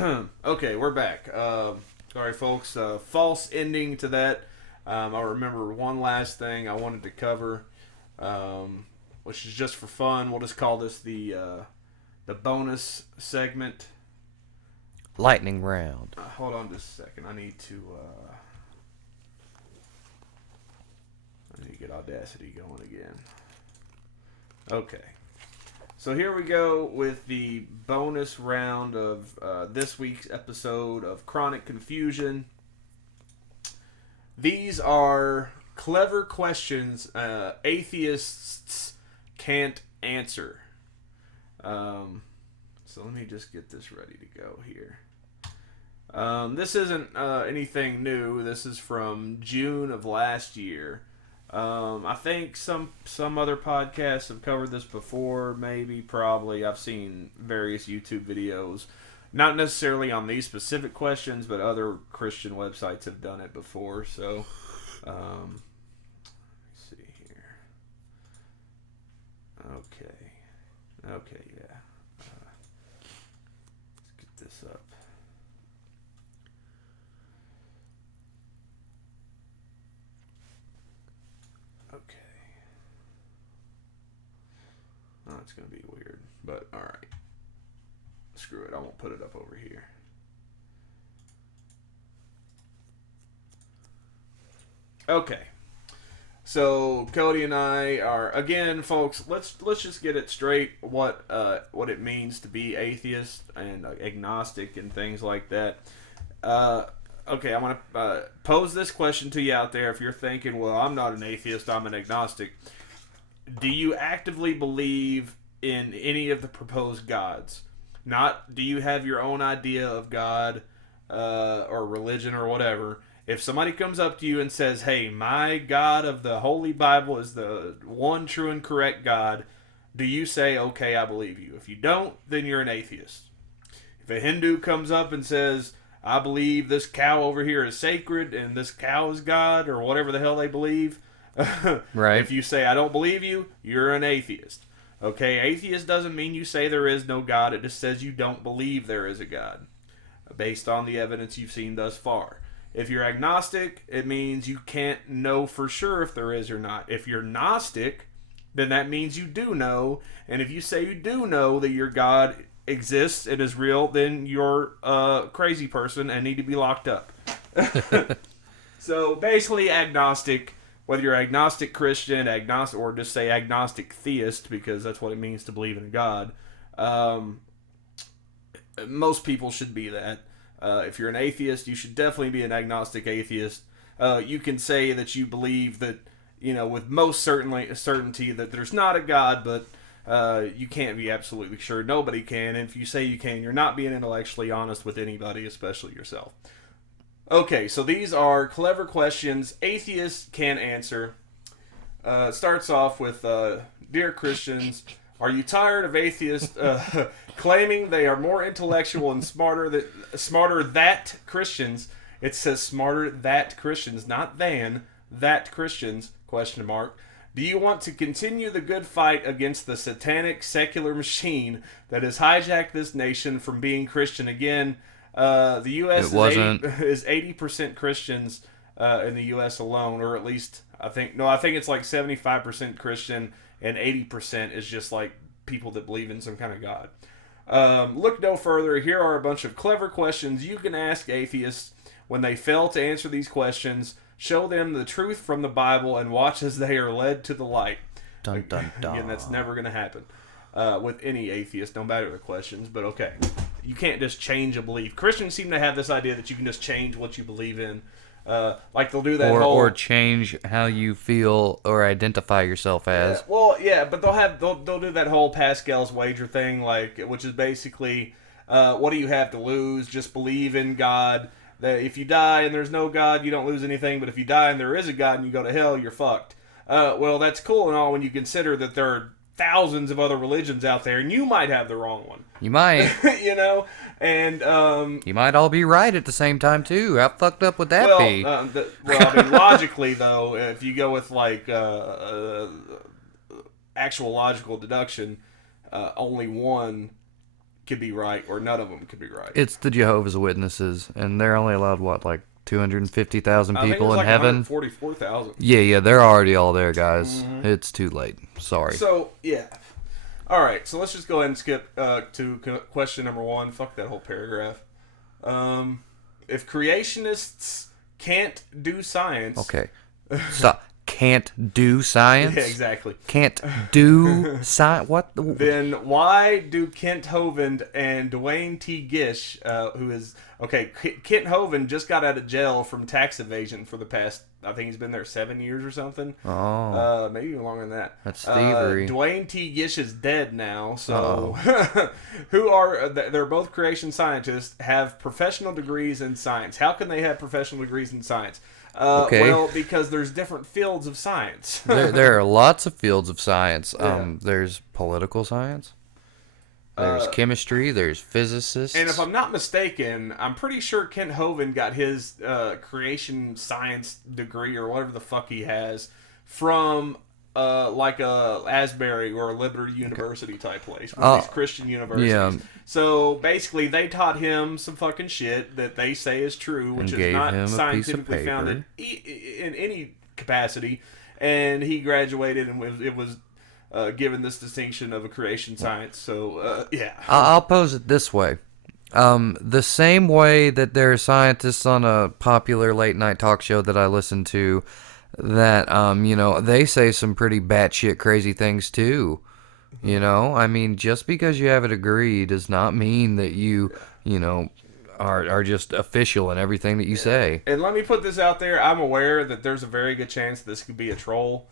Okay, we're back. Sorry, folks. False ending to that. I remember one last thing I wanted to cover, which is just for fun. We'll just call this the bonus segment. Lightning round. Hold on just a second. I need to get Audacity going again. Okay. So here we go with the bonus round of this week's episode of Chronic Confusion. These are clever questions atheists can't answer. So let me just get this ready to go here. This isn't anything new. This is from June of last year. I think some other podcasts have covered this before, maybe, probably. I've seen various YouTube videos, not necessarily on these specific questions, but other Christian websites have done it before. So, let me see here. Okay, yeah. Let's get this up. Okay. Oh, it's going to be weird, but alright. Screw it, I won't put it up over here. Okay. So, Cody and I are, again, folks, let's just get it straight what it means to be atheist and agnostic and things like that. Okay, I want to pose this question to you out there. If you're thinking, well, I'm not an atheist, I'm an agnostic. Do you actively believe in any of the proposed gods? Not, do you have your own idea of God or religion or whatever? If somebody comes up to you and says, hey, my God of the Holy Bible is the one true and correct God, do you say, okay, I believe you? If you don't, then you're an atheist. If a Hindu comes up and says, I believe this cow over here is sacred and this cow is God, or whatever the hell they believe. Right. If you say, I don't believe you, you're an atheist. Okay, atheist doesn't mean you say there is no God. It just says you don't believe there is a God, based on the evidence you've seen thus far. If you're agnostic, it means you can't know for sure if there is or not. If you're Gnostic, then that means you do know. And if you say you do know that your God exists and is real, then you're a crazy person and need to be locked up. So basically agnostic, whether you're agnostic Christian, agnostic, or just say agnostic theist, because that's what it means to believe in a God. Most people should be that. If you're an atheist, you should definitely be an agnostic atheist. You can say that you believe that, with most certainty that there's not a God, but you can't be absolutely sure. Nobody can. And if you say you can, you're not being intellectually honest with anybody, especially yourself. Okay, so these are clever questions atheists can answer. Starts off with, Dear Christians, are you tired of atheists claiming they are more intellectual and smarter that Christians? It says smarter that Christians, not than, that Christians, question mark. Do you want to continue the good fight against the satanic secular machine that has hijacked this nation from being Christian again? The U.S. is 80% Christians in the U.S. alone, or at least, I think it's like 75% Christian and 80% is just like people that believe in some kind of God. Look no further. Here are a bunch of clever questions you can ask atheists. When they fail to answer these questions, show them the truth from the Bible and watch as they are led to the light. Dun, dun, dun. Again, that's never going to happen with any atheist, no matter the questions. But okay, you can't just change a belief. Christians seem to have this idea that you can just change what you believe in. Like they'll do that or change how you feel or identify yourself as. But they'll do that whole Pascals Wager thing, which is basically, what do you have to lose? Just believe in God. That if you die and there's no God, you don't lose anything. But if you die and there is a God and you go to hell, you're fucked. Well, that's cool and all when you consider that there are thousands of other religions out there, and you might have the wrong one. You might. And you might all be right at the same time too. How fucked up would that be? Logically though, if you go with actual logical deduction, only one could be right or none of them could be right. It's the Jehovah's Witnesses, and they're only allowed, what, like 250,000 I think it people was in like heaven? 144,000. Yeah, they're already all there, guys. It's too late. Sorry. So, yeah. All right, so let's just go ahead and skip to question number 1. Fuck that whole paragraph. If creationists can't do science... Okay. Stop. Can't do science? Yeah, exactly. Can't do science? What? Then why do Kent Hovind and Dwayne T. Gish, who is... Okay, Kent Hovind just got out of jail from tax evasion for the past... I think he's been there 7 years or something. Oh. Maybe even longer than that. That's thievery. Dwayne T. Gish is dead now, so... who are... They're both creation scientists, have professional degrees in science. How can they have professional degrees in science? Okay. Well, because there's different fields of science. There are lots of fields of science. Yeah. There's political science. There's chemistry. There's physicists. And if I'm not mistaken, I'm pretty sure Kent Hovind got his creation science degree or whatever the fuck he has from like a Asbury or a Liberty University type place, one of these Christian universities. Yeah. So basically, they taught him some fucking shit that they say is true, which is not scientifically founded in any capacity. And he graduated and it was given this distinction of a creation science. So, yeah. I'll pose it this way. The same way that there are scientists on a popular late night talk show that I listen to that, they say some pretty batshit crazy things too. I mean, just because you have a degree does not mean that you are just official in everything that you say. And let me put this out there. I'm aware that there's a very good chance this could be a troll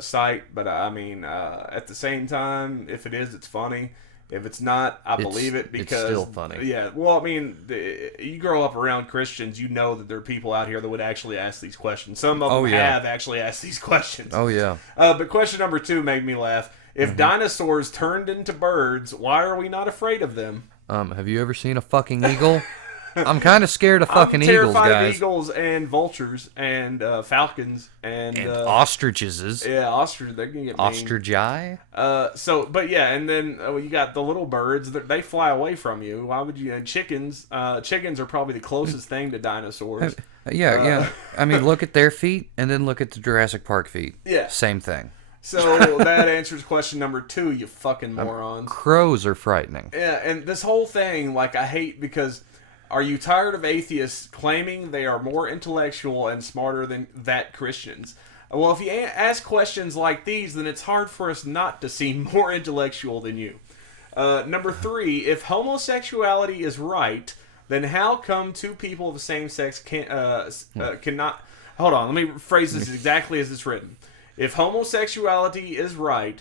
site, but I mean, at the same time, if it is, it's funny. If it's not, I believe it because it's still funny. Yeah, well, I mean, you grow up around Christians, you know that there are people out here that would actually ask these questions. Some of them have actually asked these questions. Oh yeah. But question number 2 made me laugh. If dinosaurs turned into birds, why are we not afraid of them? Have you ever seen a fucking eagle? I'm kind of scared of fucking I'm eagles, terrified guys. of eagles and vultures and falcons and ostriches. Yeah, ostriches. They're gonna get mean. Ostrigi? But yeah, and then you got the little birds. They fly away from you. Why would you? And chickens. Chickens are probably the closest thing to dinosaurs. Yeah. I mean, look at their feet, and then look at the Jurassic Park feet. Yeah. Same thing. So that answers question number 2, you fucking morons. Crows are frightening. Yeah, and this whole thing, I hate because... Are you tired of atheists claiming they are more intellectual and smarter than Christians? Well, if you ask questions like these, then it's hard for us not to seem more intellectual than you. Number 3, if homosexuality is right, then how come two people of the same sex cannot... Hold on, let me phrase this exactly as it's written. If homosexuality is right,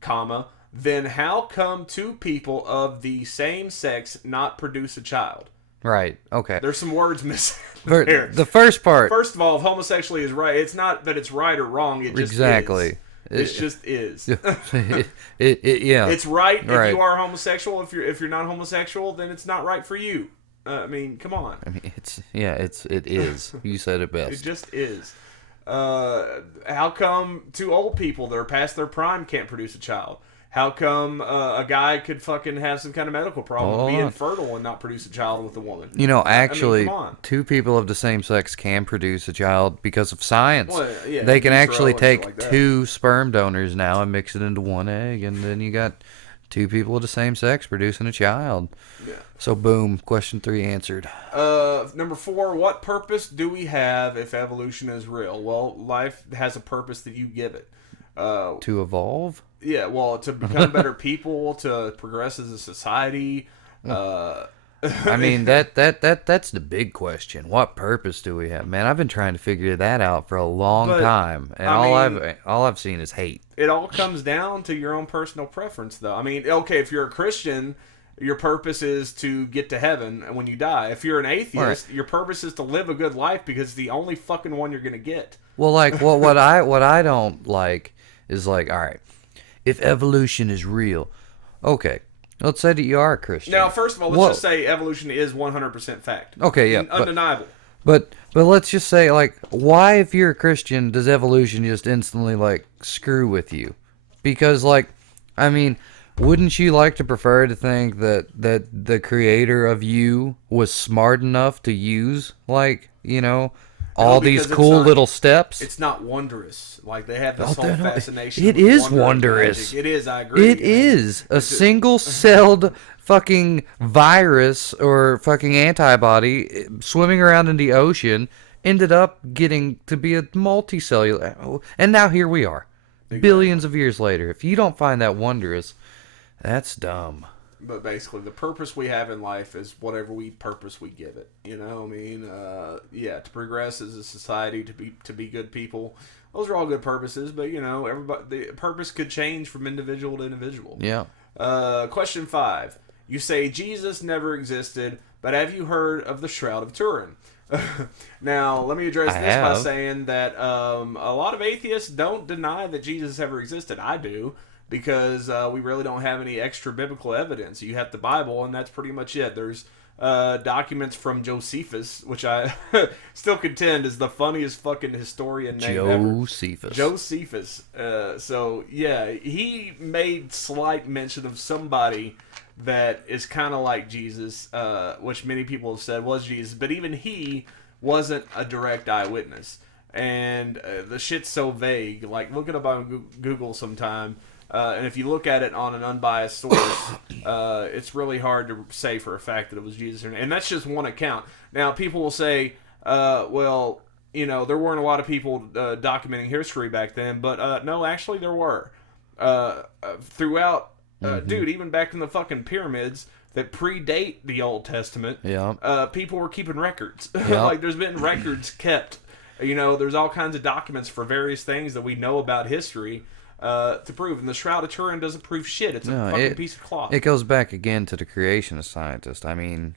comma, then how come two people of the same sex not produce a child? Right, okay. There's some words missing there. The first part. First of all, if homosexuality is right, it's not that it's right or wrong, it just exactly. is. It just is. Yeah. It's right if you are homosexual. If you're not homosexual, then it's not right for you. I mean, come on. I mean, it is. You said it best. It just is. How come two old people that are past their prime can't produce a child? How come a guy could fucking have some kind of medical problem, be infertile, and not produce a child with a woman? Actually, come on. Two people of the same sex can produce a child because of science. Well, yeah, they can actually take 2 sperm donors now and mix it into 1 egg, and then you got 2 people of the same sex producing a child. Yeah. So, boom, question 3 answered. Number 4, what purpose do we have if evolution is real? Well, life has a purpose that you give it. To evolve? Yeah, well, to become better people, to progress as a society. I mean, that's the big question. What purpose do we have? Man, I've been trying to figure that out for a long time, and all I've seen is hate. It all comes down to your own personal preference, though. I mean, okay, if you're a Christian, your purpose is to get to heaven when you die. If you're an atheist, your purpose is to live a good life because it's the only fucking one you're gonna get. Well, what I don't like is all right. If evolution is real, okay, let's say that you are a Christian. Now, first of all, let's just say evolution is 100% fact. Okay, yeah. Undeniable. But let's just say, why, if you're a Christian, does evolution just instantly, screw with you? Because, I mean, Wouldn't you like to prefer to think that the creator of you was smart enough to use, like, all these cool little steps? It's not wondrous. Like, they have this whole fascination. It is wondrous. It is, I agree. It is. A single-celled fucking virus or fucking antibody swimming around in the ocean ended up getting to be a multicellular. And now here we are. Exactly. Billions of years later. If you don't find that wondrous, that's dumb. But basically, the purpose we have in life is whatever purpose we give it. You know, I mean, to progress as a society, to be good people. Those are all good purposes, but everybody, the purpose could change from individual to individual. Yeah. Question 5. You say Jesus never existed, but have you heard of the Shroud of Turin? Now, let me address this by saying that a lot of atheists don't deny that Jesus ever existed. I do. Because we really don't have any extra biblical evidence. You have the Bible, and that's pretty much it. There's documents from Josephus, which I still contend is the funniest fucking historian name ever. Josephus. So, yeah, he made slight mention of somebody that is kind of like Jesus, which many people have said was Jesus, but even he wasn't a direct eyewitness. And the shit's so vague. Like, look it up on Google sometime. And if you look at it on an unbiased source, it's really hard to say for a fact that it was Jesus. And that's just one account. Now, people will say, there weren't a lot of people documenting history back then. But no, actually there were. Throughout, dude, even back in the fucking pyramids that predate the Old Testament, people were keeping records. Like, there's been records kept. There's all kinds of documents for various things that we know about history. To prove. And the Shroud of Turin doesn't prove shit. It's a fucking piece of cloth. It goes back again to the creationist scientist. I mean,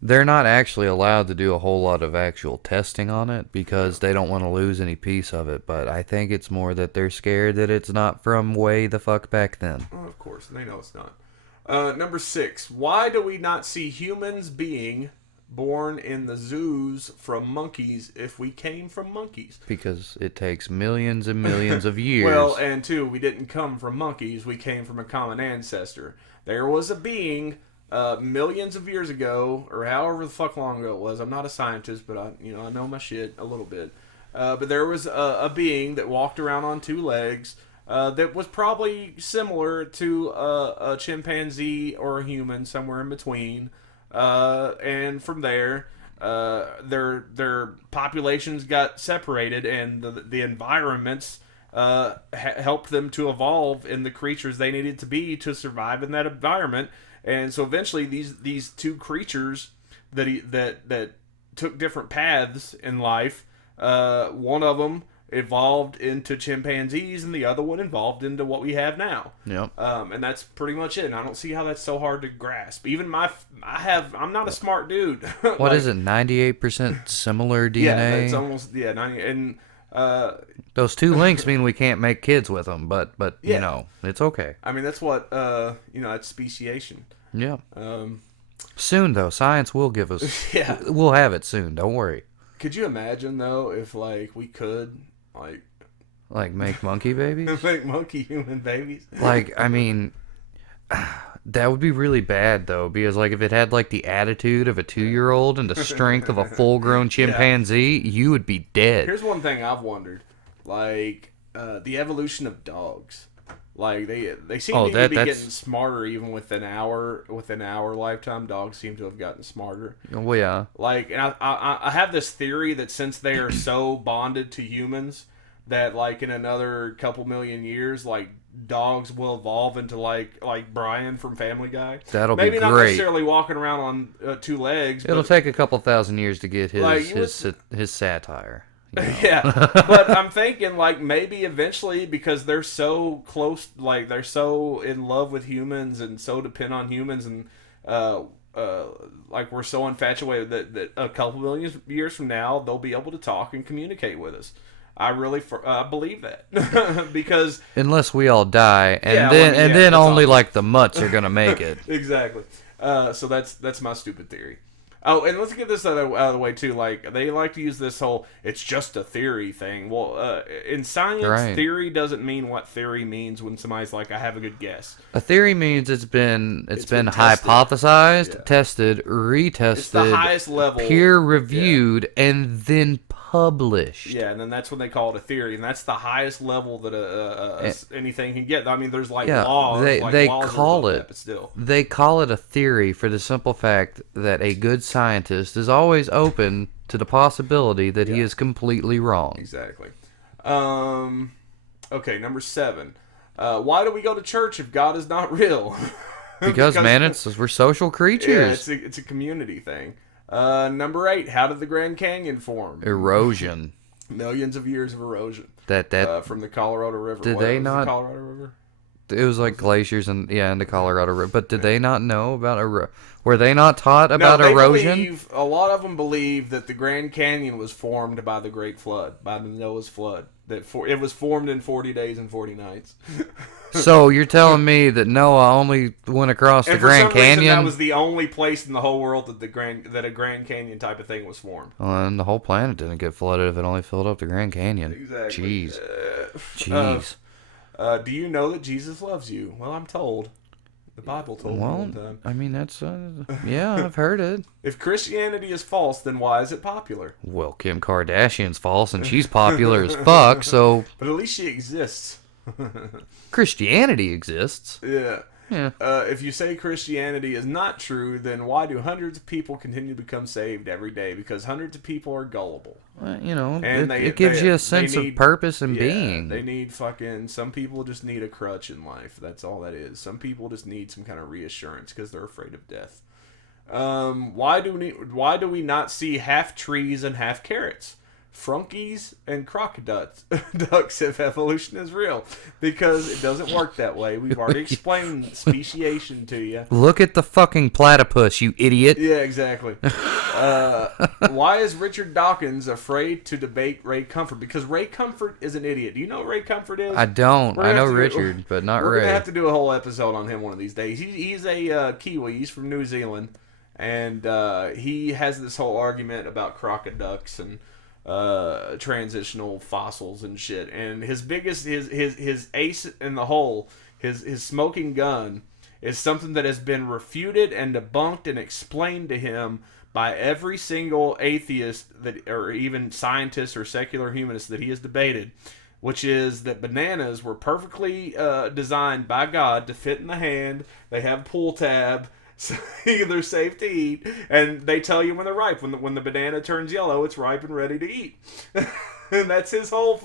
they're not actually allowed to do a whole lot of actual testing on it because they don't want to lose any piece of it. But I think it's more that they're scared that it's not from way the fuck back then. Oh, of course. They know it's not. Number 6. Why do we not see humans being born in the zoos from monkeys if we came from monkeys? Because it takes millions and millions of years. Well, and 2, we didn't come from monkeys. We came from a common ancestor. There was a being millions of years ago, or however the fuck long ago it was. I'm not a scientist, but I know my shit a little bit. But there was a being that walked around on 2 legs that was probably similar to a chimpanzee or a human, somewhere in between. And from there, their populations got separated, and the environments helped them to evolve in the creatures they needed to be to survive in that environment. And so eventually, these 2 creatures that took different paths in life, one of them evolved into chimpanzees, and the other one evolved into what we have now. Yep. And that's pretty much it. And I don't see how that's so hard to grasp. Even I'm not a smart dude. What is it? 98% similar DNA. Yeah, it's almost 90. And those 2 links mean we can't make kids with them, but it's okay. I mean, that's what that's speciation. Yeah. Soon though, science will give us. Yeah. We'll have it soon. Don't worry. Could you imagine though if we could make monkey babies? Make monkey human babies? I mean, that would be really bad though, because if it had the attitude of a 2-year-old and the strength of a full-grown chimpanzee, you would be dead. Here's one thing I've wondered, the evolution of dogs. They seem to be getting smarter even within our lifetime. Dogs seem to have gotten smarter. Well, yeah. And I have this theory that since they are so bonded to humans, that in another couple million years, dogs will evolve into like Brian from Family Guy. That'll be great. Maybe not necessarily walking around on 2 legs. It'll take a couple thousand years to get his satire. Yeah, but I'm thinking maybe eventually, because they're so close, they're so in love with humans and so depend on humans, and we're so infatuated that a couple million years from now they'll be able to talk and communicate with us. I really believe that because unless we all die, and then only the mutts are gonna make it. Exactly. So that's my stupid theory. Oh, and let's get this out of the way too. Like they like to use this whole "it's just a theory" thing. Well, in science, Right. theory doesn't mean what theory means when somebody's like, "I have a good guess." A theory means it's been been tested. hypothesized, Yeah. tested, retested, It's the highest level, peer reviewed, and then published. Yeah, and then that's when they call it a theory, and that's the highest level that anything can get. I mean, there's like laws. They laws call it. that, but still, They call it a theory for the simple fact that a good scientist is always open to the possibility that he is completely wrong. Exactly. Okay, number 7. Why do we go to church if God is not real? Because man, we're social creatures. Yeah, it's a community thing. Number 8. How did the Grand Canyon form? Erosion. Millions of years of erosion. That from the Colorado River. Did they not? The Colorado River. It was like glaciers and in the Colorado River. But did they not know about Were they not taught about erosion? A lot of them believe that the Grand Canyon was formed by the Great Flood, by the Noah's flood. It was formed in 40 days and 40 nights. So you're telling me that Noah only went across the Grand Canyon? Reason, that was the only place in the whole world that a Grand Canyon type of thing was formed. Well, and the whole planet didn't get flooded if it only filled up the Grand Canyon. Exactly. Jeez. Do you know that Jesus loves you? Well, I'm told. The Bible told me one time. I mean, that's yeah, I've heard it. If Christianity is false, then why is it popular? Well, Kim Kardashian's false, and she's popular as fuck. So, but at least she exists. Christianity exists. Yeah. Yeah. If you say Christianity is not true, then why do hundreds of people continue to become saved every day? Because hundreds of people are gullible. And it gives you a sense of purpose and being. They need some people just need a crutch in life. That's all that is. Some people just need some kind of reassurance because they're afraid of death. Why do we not see half trees and half carrots? Frunkies and crocoducks if evolution is real, because it doesn't work that way. We've already explained speciation to you. Look at the fucking platypus, you idiot. Yeah, exactly. Why is Richard Dawkins afraid to debate Ray Comfort? Because Ray Comfort is an idiot. Do you know what Ray Comfort is? I don't. I know Richard, but not Ray. We're going to have to do a whole episode on him one of these days. He's a Kiwi. He's from New Zealand. And he has this whole argument about crocoducks and transitional fossils and shit. And his ace in the hole, his smoking gun, is something that has been refuted and debunked and explained to him by every single atheist or even scientist or secular humanist that he has debated, which is that bananas were perfectly designed by God to fit in the hand. They have pull tab. So they're safe to eat, and they tell you when they're ripe. When the banana turns yellow, it's ripe and ready to eat. And that's his whole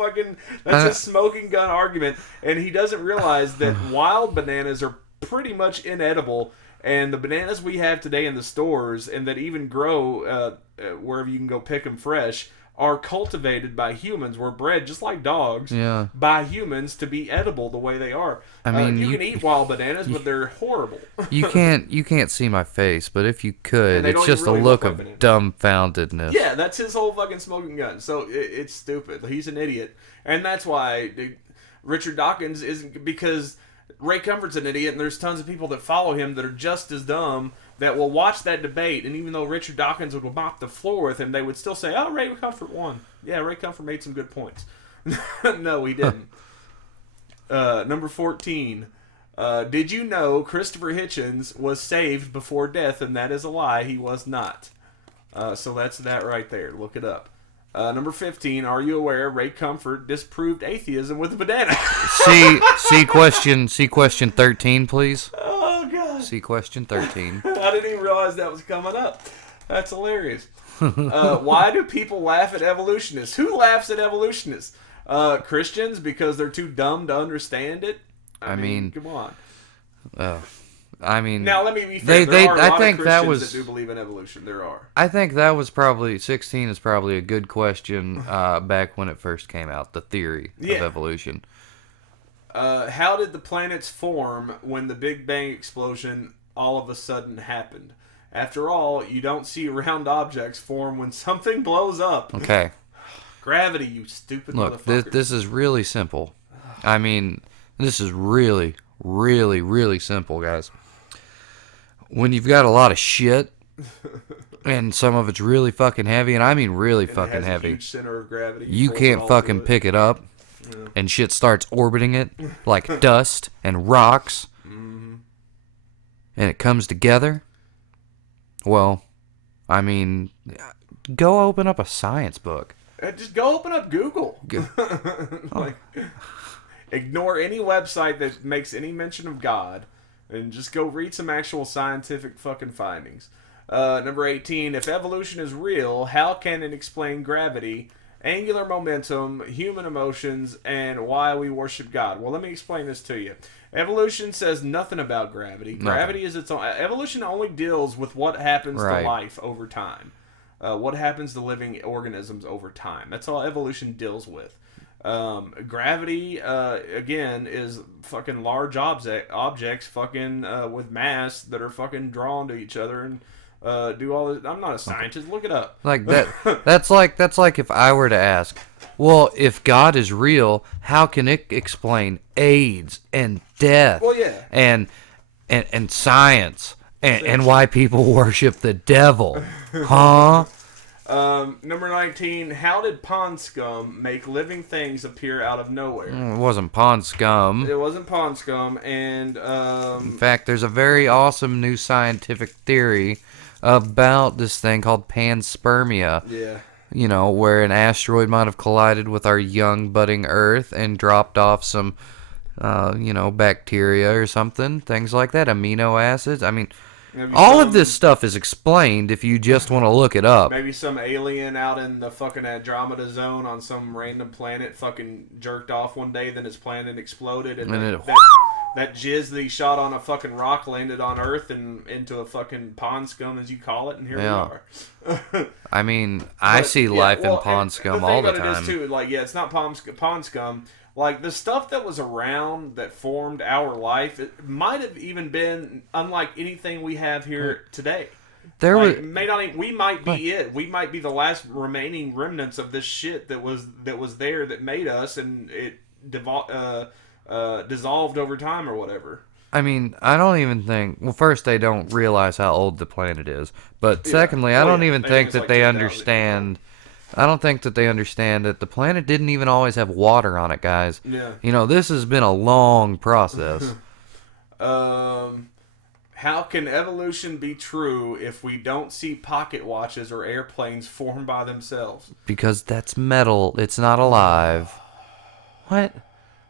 his smoking gun argument. And he doesn't realize that wild bananas are pretty much inedible, and the bananas we have today in the stores, and that even grow wherever you can go pick them fresh, are cultivated by humans. We're bred just like dogs by humans to be edible the way they are. I mean, you can eat wild bananas, but they're horrible. You can't see my face, but if you could, it's just really a look of dumbfoundedness. Yeah, that's his whole fucking smoking gun. So it's stupid. He's an idiot, and that's why Richard Dawkins isn't, because Ray Comfort's an idiot, and there's tons of people that follow him that are just as dumb that will watch that debate, and even though Richard Dawkins would mop the floor with him, they would still say, "Oh, Ray Comfort won." Yeah, Ray Comfort made some good points. No, he didn't. Number 14. Did you know Christopher Hitchens was saved before death, and that is a lie. He was not. So that's that right there. Look it up. Number 15. Are you aware Ray Comfort disproved atheism with a banana? See question 13, please. Oh God. See question 13. I didn't even realize that was coming up. That's hilarious. Why do people laugh at evolutionists? Who laughs at evolutionists? Christians, because they're too dumb to understand it. I mean, come on. Now let me be fair. There are a lot of Christians that do believe in evolution. There are. I think that was probably 16 is probably a good question back when it first came out. The theory of evolution. How did the planets form when the Big Bang explosion all of a sudden happened? After all, you don't see round objects form when something blows up. Okay. Gravity, you stupid motherfucker. Look, this is really simple. I mean, this is really, really, really simple, guys. When you've got a lot of shit and some of it's really fucking heavy, and I mean really And it fucking has a heavy. huge center of gravity. You Pulls it can't all fucking to it. pick it up, and shit starts orbiting it like dust and rocks, and it comes together. Well, I mean, go open up a science book. Just go open up Google. Like, ignore any website that makes any mention of God, and just go read some actual scientific fucking findings. Number 18, if evolution is real, how can it explain gravity, angular momentum, human emotions, and why we worship God? Well, let me explain this to you. Evolution says nothing about gravity. Gravity is its own. Evolution only deals with what happens to life over time. What happens to living organisms over time. That's all evolution deals with. Gravity, again, is fucking large objects fucking with mass that are fucking drawn to each other and do all this. I'm not a scientist. Look it up. Like that. That's like if I were to ask, well, if God is real, how can it explain AIDS and death? Well, yeah. And science and why people worship the devil, huh? Number 19, how did pond scum make living things appear out of nowhere? It wasn't pond scum. It wasn't pond scum, and in fact, there's a very awesome new scientific theory about this thing called panspermia. yeah. You know, where an asteroid might have collided with our young budding Earth and dropped off some, bacteria or something, things like that, amino acids. I mean, all of this stuff is explained if you just want to look it up. Maybe some alien out in the fucking Andromeda zone on some random planet fucking jerked off one day, then his planet exploded, and that jizz that he shot on a fucking rock landed on Earth and into a fucking pond scum, as you call it, and here we are. I mean, I see life in pond scum all the time. The thing about it is, too, like, it's not pond scum. Like, the stuff that was around that formed our life, it might have even been unlike anything we have here today. We might be it. We might be the last remaining remnants of this shit that was there that made us, and it dissolved over time or whatever. I mean, I don't even think... Well, first, they don't realize how old the planet is. But secondly, I don't even think that they understand... I don't think that they understand that the planet didn't even always have water on it, guys. Yeah. You know, this has been a long process. How can evolution be true if we don't see pocket watches or airplanes form by themselves? Because that's metal. It's not alive. What?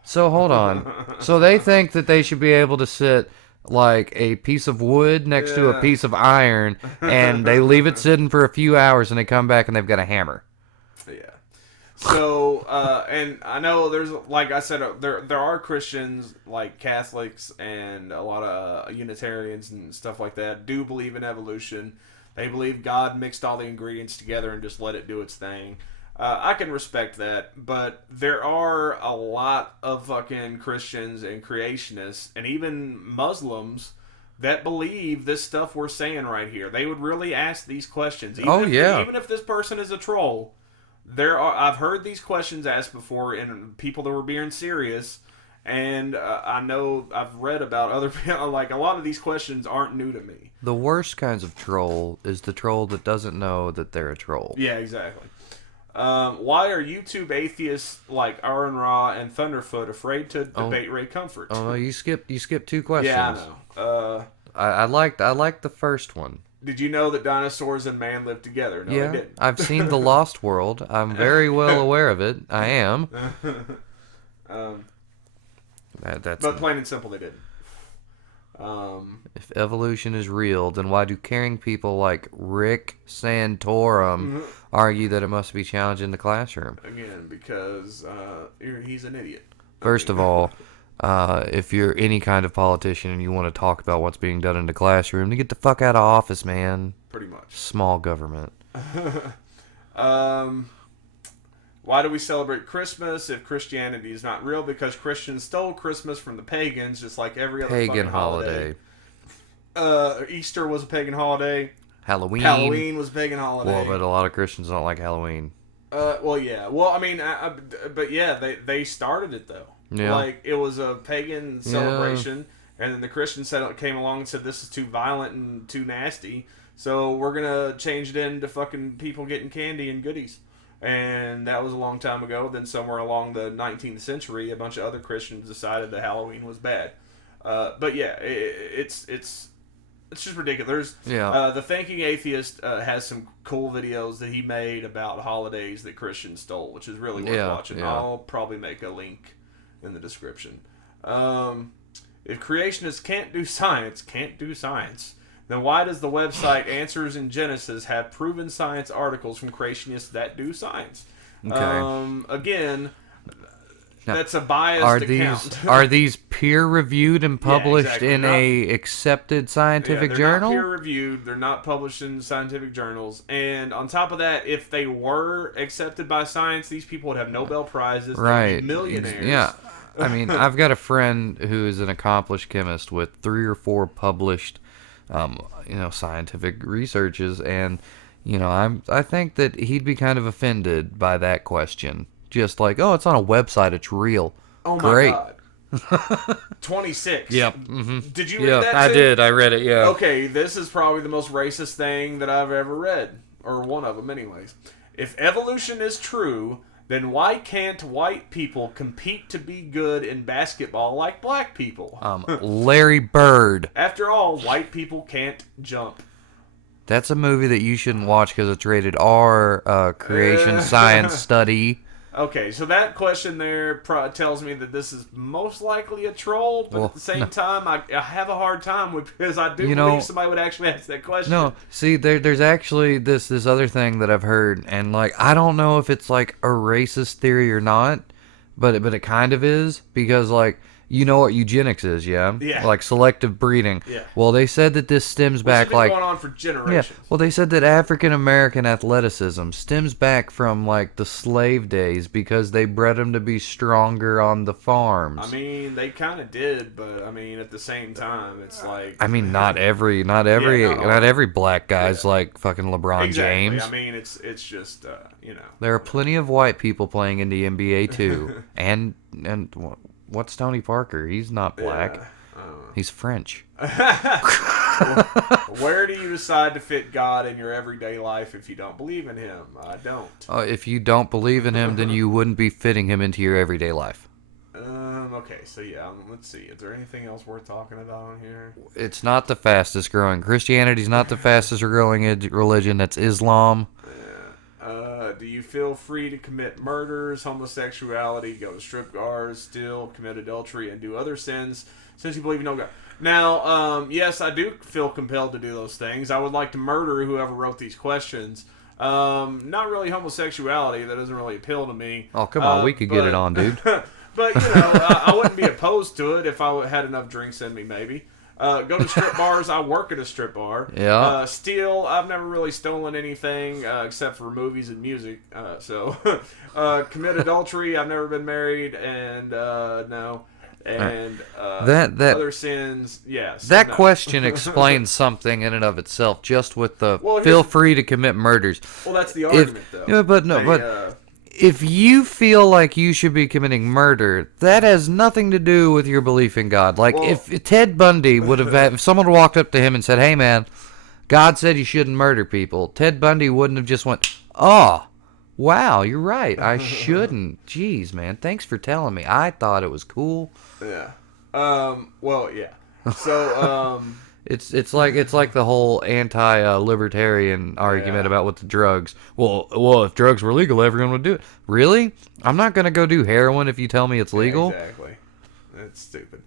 So, hold on. So they think that they should be able to sit like a piece of wood next to a piece of iron, and they leave it sitting for a few hours, and they come back and they've got a hammer. Yeah. So, and I know there's, like I said, there are Christians, like Catholics and a lot of Unitarians and stuff like that, do believe in evolution. They believe God mixed all the ingredients together and just let it do its thing. I can respect that, but there are a lot of fucking Christians and creationists and even Muslims that believe this stuff we're saying right here. They would really ask these questions. Even if this person is a troll, I've heard these questions asked before, and people that were being serious, and I know I've read about other people. Like, a lot of these questions aren't new to me. The worst kinds of troll is the troll that doesn't know that they're a troll. Yeah, exactly. Why are YouTube atheists like Aaron Ra and Thunderfoot afraid to debate Ray Comfort? Oh no, you skipped 2 questions. Yeah, I know. I liked the first one. Did you know that dinosaurs and man lived together? No, they didn't. I've seen The Lost World. I'm very well aware of it. I am. But plain and simple, they didn't. If evolution is real, then why do caring people like Rick Santorum argue that it must be challenged in the classroom? Again, because he's an idiot. First of all, if you're any kind of politician and you want to talk about what's being done in the classroom, then get the fuck out of office, man. Pretty much. Small government. Why do we celebrate Christmas if Christianity is not real? Because Christians stole Christmas from the pagans, just like every other pagan fucking holiday. Easter was a pagan holiday. Halloween was a pagan holiday. Well, but a lot of Christians don't like Halloween. Well, yeah. Well, I mean, but yeah, they started it though. Yeah. Like, it was a pagan celebration, and then the Christians came along and said this is too violent and too nasty. So we're gonna change it into fucking people getting candy and goodies. And that was a long time ago. Then somewhere along the 19th century, a bunch of other Christians decided that Halloween was bad. But yeah, it's just ridiculous. The Thinking Atheist has some cool videos that he made about holidays that Christians stole, which is really worth watching. Yeah. I'll probably make a link in the description. If creationists can't do science, then why does the website Answers in Genesis have proven science articles from creationists that do science? Okay. Again, now, that's a biased account. Are these peer-reviewed and published exactly. in a accepted scientific journal? They're not peer-reviewed. They're not published in scientific journals. And on top of that, if they were accepted by science, these people would have Nobel Prizes. Right. They'd be millionaires. Yeah. I mean, I've got a friend who is an accomplished chemist with 3 or 4 published scientific researches, and I think that he'd be kind of offended by that question. Just like, oh, it's on a website, it's real. Oh my Great. God. 26. Yep. Mm-hmm. Did you read that too? I did. I read it, yeah. Okay, this is probably the most racist thing that I've ever read. Or one of them, anyways. If evolution is true, then why can't white people compete to be good in basketball like black people? Larry Bird. After all, white people can't jump. That's a movie that you shouldn't watch because it's rated R, creation science study. Okay, so that question there tells me that this is most likely a troll, but at the same time, I have a hard time with because I do believe somebody would actually ask that question. No, see, there's actually this other thing that I've heard, and like I don't know if it's like a racist theory or not, but it kind of is because like. You know what eugenics is, yeah? Yeah. Like selective breeding. Yeah. Well, they said that this stems back been going on for generations. Yeah. Well, they said that African American athleticism stems back from like the slave days because they bred them to be stronger on the farms. I mean, they kind of did, but I mean, at the same time, it's like. I mean, not every black guy's like fucking LeBron James. I mean, it's just There are plenty of white people playing in the NBA too, and. What's Tony Parker? He's not black. He's French. Where do you decide to fit God in your everyday life if you don't believe in him? I don't. If you don't believe in him, then you wouldn't be fitting him into your everyday life. Okay, so yeah, let's see. Is there anything else worth talking about on here? It's not the fastest growing. Christianity's not the fastest growing religion. That's Islam. Do you feel free to commit murders, homosexuality, go to strip bars, steal, commit adultery, and do other sins since you believe in no God? Now, yes, I do feel compelled to do those things. I would like to murder whoever wrote these questions. Not really homosexuality. That doesn't really appeal to me. Oh, come on. We could get it on, dude. But, I wouldn't be opposed to it if I had enough drinks in me, maybe. Go to strip bars. I work at a strip bar. Yeah. Steal. I've never really stolen anything except for movies and music. Commit adultery. I've never been married, and no. And other sins. Yes. That question explains something in and of itself. Just with the feel free to commit murders. Well, that's the argument, though. Yeah, but if you feel like you should be committing murder, that has nothing to do with your belief in God. Like, if Ted Bundy would have if someone walked up to him and said, hey, man, God said you shouldn't murder people, Ted Bundy wouldn't have just went, oh, wow, you're right, I shouldn't. Jeez, man, thanks for telling me. I thought it was cool. Yeah. Yeah. So, It's like the whole anti-libertarian argument about with the drugs. Well, if drugs were legal, everyone would do it. Really? I'm not gonna go do heroin if you tell me it's legal. Yeah, exactly. That's stupid.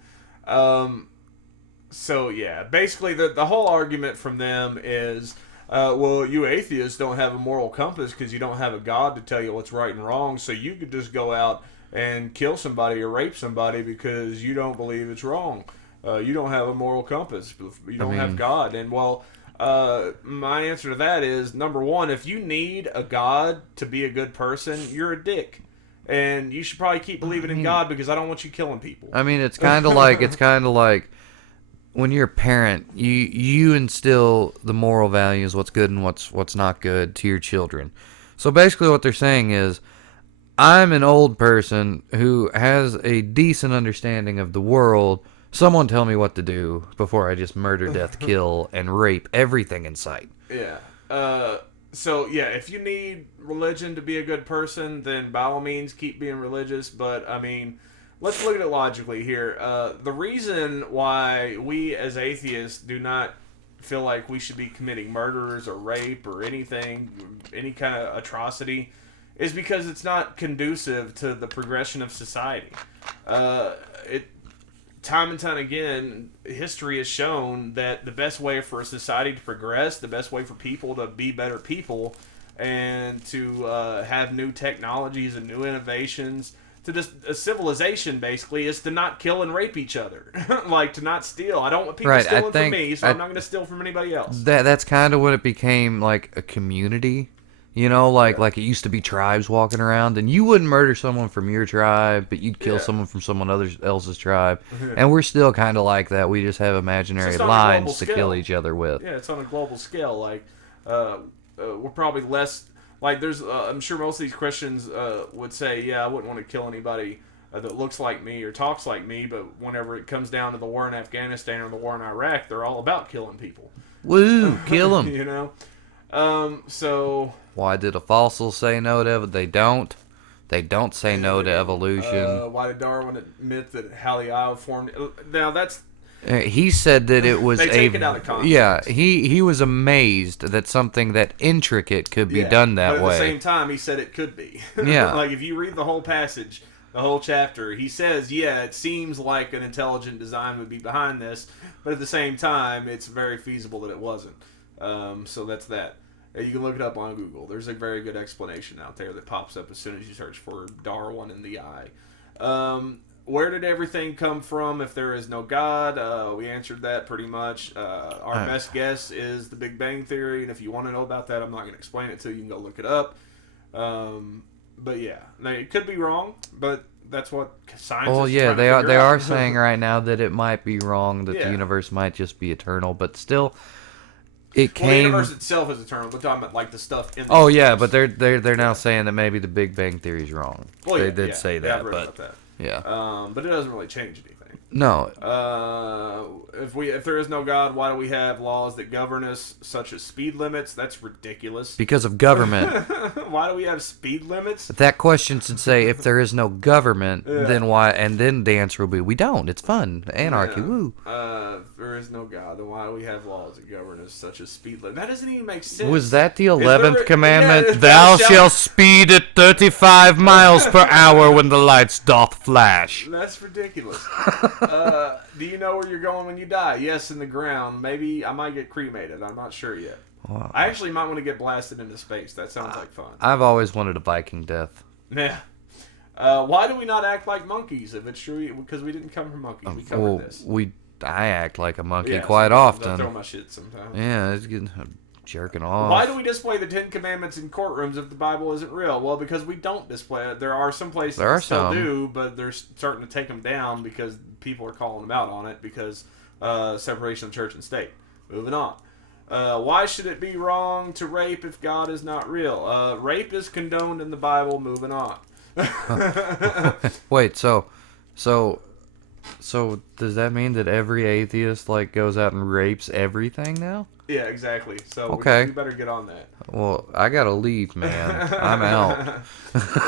So yeah, basically the whole argument from them is, you atheists don't have a moral compass because you don't have a God to tell you what's right and wrong. So you could just go out and kill somebody or rape somebody because you don't believe it's wrong. You don't have a moral compass. You don't have God. And, my answer to that is, number one, if you need a God to be a good person, you're a dick. And you should probably keep believing in God because I don't want you killing people. I mean, it's kind of like when you're a parent, you instill the moral values, what's good and what's not good, to your children. So basically what they're saying is, I'm an old person who has a decent understanding of the world. Someone tell me what to do before I just murder, death, kill, and rape everything in sight. Yeah. So yeah, if you need religion to be a good person, then by all means keep being religious. But I mean, let's look at it logically here. The reason why we as atheists do not feel like we should be committing murders or rape or anything, any kind of atrocity, is because it's not conducive to the progression of society. It time and time again, history has shown that the best way for a society to progress, the best way for people to be better people, and to have new technologies and new innovations, to just a civilization basically, is to not kill and rape each other, like to not steal. I don't want people stealing from me, so I'm not going to steal from anybody else. That's kind of when it became like a community. You know, like it used to be tribes walking around, and you wouldn't murder someone from your tribe, but you'd kill someone from someone else's tribe. And we're still kind of like that. We just have imaginary lines to kill each other with. Yeah, it's on a global scale. Like, we're probably less... Like, there's... I'm sure most of these Christians would say, yeah, I wouldn't want to kill anybody that looks like me or talks like me, but whenever it comes down to the war in Afghanistan or the war in Iraq, they're all about killing people. Woo! Kill them! You know? So... Why did a fossil say no to They don't. They don't say no to evolution. Why did Darwin admit that how the eye formed? Now that's... He said that it was they take it out of context. Yeah, he was amazed that something that intricate could be done that way. But at the same time, he said it could be. Yeah. Like, if you read the whole passage, the whole chapter, he says, yeah, it seems like an intelligent design would be behind this, but at the same time, it's very feasible that it wasn't. So that's that. You can look it up on Google. There's a very good explanation out there that pops up as soon as you search for Darwin and the eye. Where did everything come from if there is no God? We answered that pretty much. Our best guess is the Big Bang Theory, and if you want to know about that, I'm not going to explain it to you. You can go look it up. But yeah, now, it could be wrong, but that's what science is. Well, yeah, they are saying right now that it might be wrong, that the universe might just be eternal, but still... The universe itself is eternal. We're talking about like the stuff in the universe. Yeah, but they're now saying that maybe the Big Bang Theory is wrong. Well, they did say that, I've read about that. Yeah. But it doesn't really change anything. No. If there is no God, why do we have laws that govern us, such as speed limits? That's ridiculous. Because of government. Why do we have speed limits? That question should say, if there is no government, then why? And then the answer will be, we don't. It's fun. Anarchy. Woo. If there is no God, then why do we have laws that govern us, such as speed limits? That doesn't even make sense. Was that the 11th commandment? Yeah, Thou shalt speed at 35 miles per hour when the lights doth flash. That's ridiculous. Do you know where you're going when you die? Yes, in the ground. Maybe I might get cremated. I'm not sure yet. Wow. I actually might want to get blasted into space. That sounds like fun. I've always wanted a Viking death. Yeah. Why do we not act like monkeys? If it's true, because we didn't come from monkeys. We covered this. I act like a monkey quite often. I throw my shit sometimes. Yeah, it's getting jerking off. Why do we display the Ten Commandments in courtrooms if the Bible isn't real? Well, because we don't display it. There are some places that still do, but they're starting to take them down because people are calling them out on it because separation of church and state. Moving on. Why should it be wrong to rape if God is not real? Rape is condoned in the Bible. Moving on. Wait, so does that mean that every atheist goes out and rapes everything now? Yeah, exactly. So okay. we better get on that. Well, I gotta leave, man. I'm out.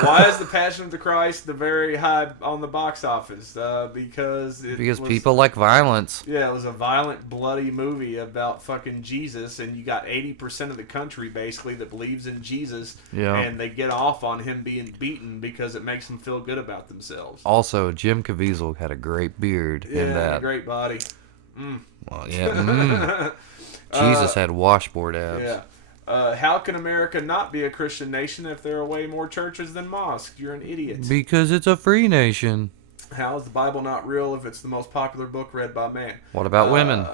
Why is The Passion of the Christ the very high on the box office? Because people like violence. Yeah, it was a violent, bloody movie about fucking Jesus, and you got 80% of the country basically that believes in Jesus, and they get off on him being beaten because it makes them feel good about themselves. Also, Jim Caviezel had a great beard in that. Yeah, great body. Well, yeah. Jesus had washboard abs. Yeah. How can America not be a Christian nation if there are way more churches than mosques? You're an idiot. Because it's a free nation. How is the Bible not real if it's the most popular book read by man? What about women?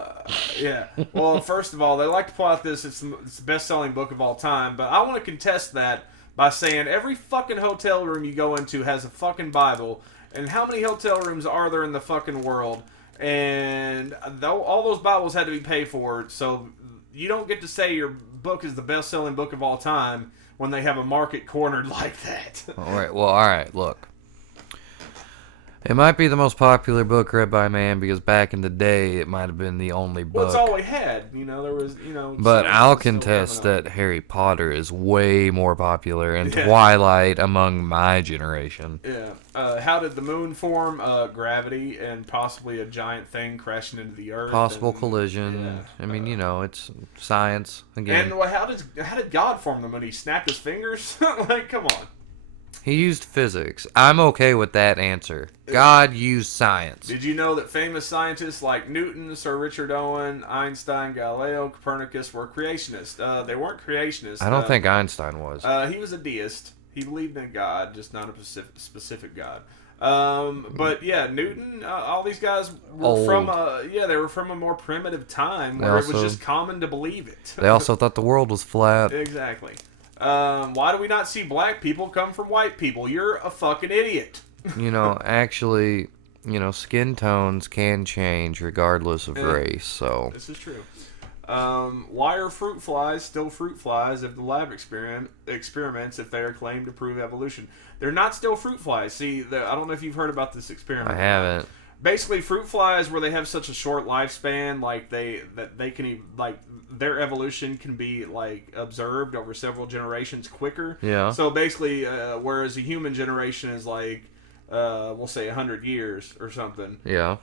Yeah. Well, first of all, they like to point out this. It's the best-selling book of all time, but I want to contest that by saying every fucking hotel room you go into has a fucking Bible, and how many hotel rooms are there in the fucking world? And all those Bibles had to be paid for, so you don't get to say your book is the best-selling book of all time when they have a market cornered like that. All right. Well, all right. Look, It might be the most popular book read by man because back in the day it might have been the only Well, it's book. all we had. There was, But science I'll was still contest coming up. that Harry Potter is way more popular and Yeah. Twilight among my generation. Yeah. How did the moon form? Gravity and possibly a giant thing crashing into the earth. Possible and, collision. Yeah. I mean, it's science again. And well, how did God form them when he snapped his fingers? Like, come on. He used physics. I'm okay with that answer. God used science. Did you know that famous scientists like Newton, Sir Richard Owen, Einstein, Galileo, Copernicus were creationists? They weren't creationists. I don't think Einstein was. He was a deist. He believed in God, just not a specific God. But yeah, Newton, all these guys were Old. they were from a more primitive time They where it was also- just common to believe it. They also thought the world was flat. Exactly. Why do we not see black people come from white people? You're a fucking idiot. Actually, skin tones can change regardless of race, so. This is true. Why are fruit flies still fruit flies if the lab experiments if they are claimed to prove evolution? They're not still fruit flies. See, I don't know if you've heard about this experiment. I haven't. Basically, fruit flies, where they have such a short lifespan, like they can their evolution can be like observed over several generations quicker. Yeah. So basically, whereas a human generation is like we'll say 100 years or something. Yeah.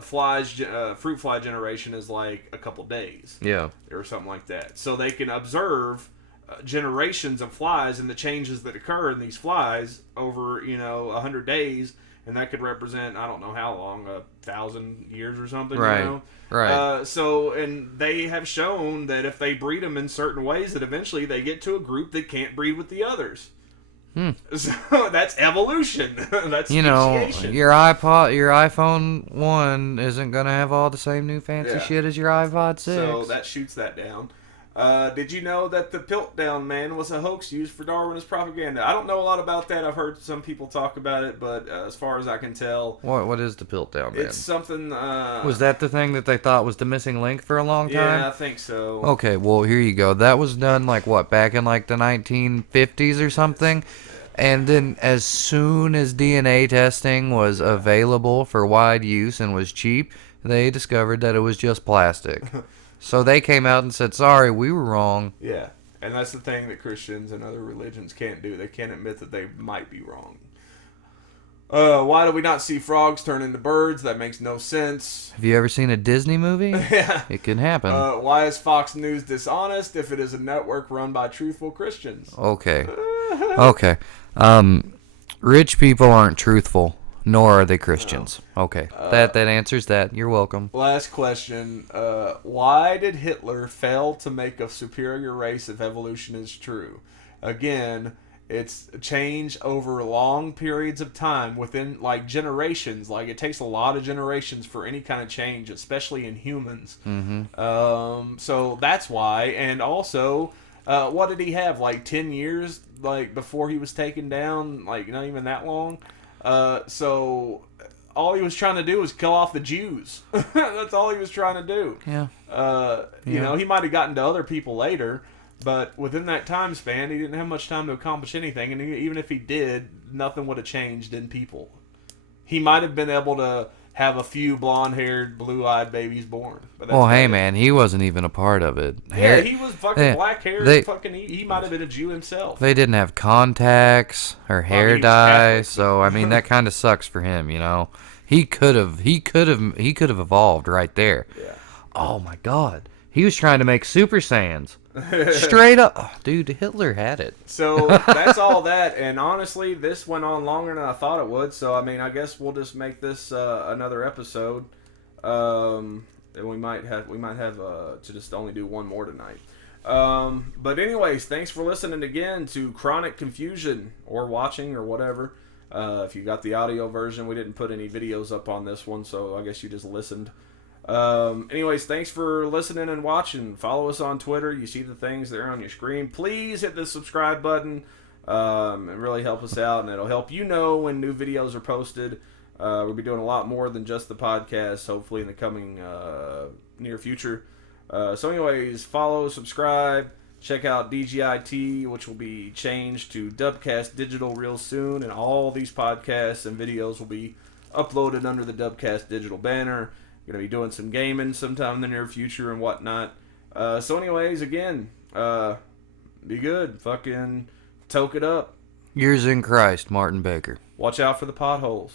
Fruit fly generation is like a couple days. Yeah. Or something like that. So they can observe generations of flies and the changes that occur in these flies over 100 days. And that could represent, I don't know how long, 1,000 years or something, Right. Right. And they have shown that if they breed them in certain ways, that eventually they get to a group that can't breed with the others. So that's evolution. That's speciation. your iPhone 1 isn't going to have all the same new fancy shit as your iPod 6. So that shoots that down. Did you know that the Piltdown Man was a hoax used for Darwinist propaganda? I don't know a lot about that. I've heard some people talk about it, but as far as I can tell... What is the Piltdown Man? It's something... was that the thing that they thought was the missing link for a long time? Yeah, I think so. Okay, well, here you go. That was done, back in, the 1950s or something? And then as soon as DNA testing was available for wide use and was cheap, they discovered that it was just plastic. So they came out and said, sorry, we were wrong. Yeah, and that's the thing that Christians and other religions can't do. They can't admit that they might be wrong. Why do we not see frogs turn into birds? That makes no sense. Have you ever seen a Disney movie? Yeah. It can happen. Why is Fox News dishonest if it is a network run by truthful Christians? Okay. Okay. Rich people aren't truthful, nor are they Christians. Okay. That answers that. You're welcome. Last question. Why did Hitler fail to make a superior race if evolution is true? Again, it's change over long periods of time within generations. It takes a lot of generations for any kind of change, especially in humans. Mm-hmm. So that's why. And also, what did he have? 10 years before he was taken down? Not even that long. So all he was trying to do was kill off the Jews. That's all he was trying to do. Yeah. He might have gotten to other people later, but within that time span, he didn't have much time to accomplish anything. And even if he did, nothing would have changed in people. He might have been able to have a few blonde-haired, blue-eyed babies born. But that's Well, hey, about it. man, he wasn't even a part of it. Yeah, he was fucking Yeah, black-haired. He might have been a Jew himself. They didn't have contacts or hair he was dye, Catholic. so I mean that kind of sucks for him, He could have evolved right there. Yeah. Oh my God, he was trying to make Super Saiyans. Straight up, oh, dude. Hitler had it. So that's all that, and honestly, this went on longer than I thought it would. So I guess we'll just make this another episode. And we might have to just only do one more tonight. But anyways, thanks for listening again to Chronic Confusion, or watching, or whatever. If you got the audio version, we didn't put any videos up on this one, so I guess you just listened. Anyways, thanks for listening and watching. Follow us on Twitter. You see the things there on your screen. Please hit the subscribe button. It really help us out, and it'll help you know when new videos are posted. We'll be doing a lot more than just the podcast, hopefully in the coming near future. So anyways, follow, subscribe, Check out DGIT, which will be changed to Dubcast Digital real soon, and all these podcasts and videos will be uploaded under the Dubcast Digital banner. Going to be doing some gaming sometime in the near future and whatnot. So anyways, again, be good. Fucking toke it up. Yours in Christ, Martin Baker. Watch out for the potholes.